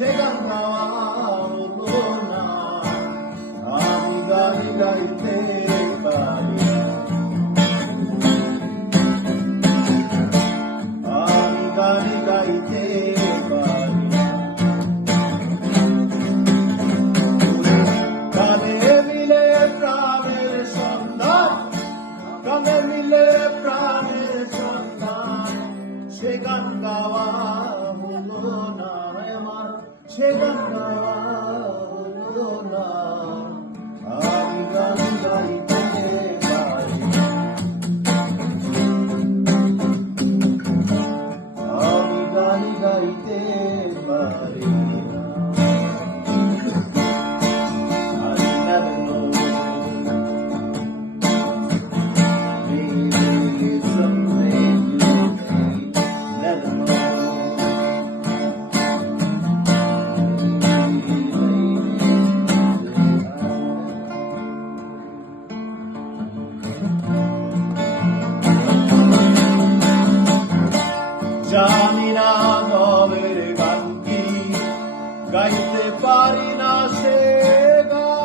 সে গান গাওয়া হলো না। আমি গান গাইতে পারি না, আমি গান গাইতে পারি না। গানে মিলে প্রাণের সন্ধান, গানে মিলে প্রাণের সন্ধান, সে গান গাওয়া হলো না আমার, সে গান গাওয়া হলো না। আমি গান গাইতে পারি না, আমি গান গাইতে পারি না। I never know, maybe it's something you may never know. জানি না ভবের গান কি, গাইতে পারি না সে গান,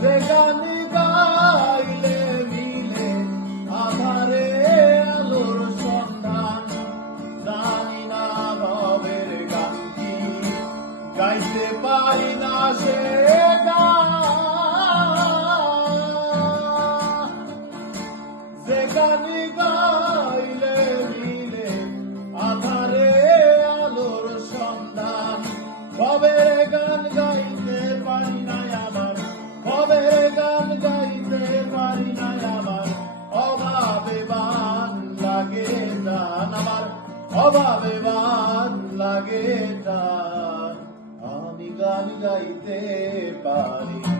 যে গান গাইলে মিলে আধারে আলোর সন্ধান। জানি না ভবের গান কি, গাইতে পারি না সে গান, যে গান গাইলে মিলে আধারে আলোর সন্ধান। ভবের গান গাইতে পারি না আমার, ভবের গান গাইতে পারি না আমার, অভাবে বান লাগে টান আমার, অভাবে বান লাগে টান। আমি গান গাইতে পারি না।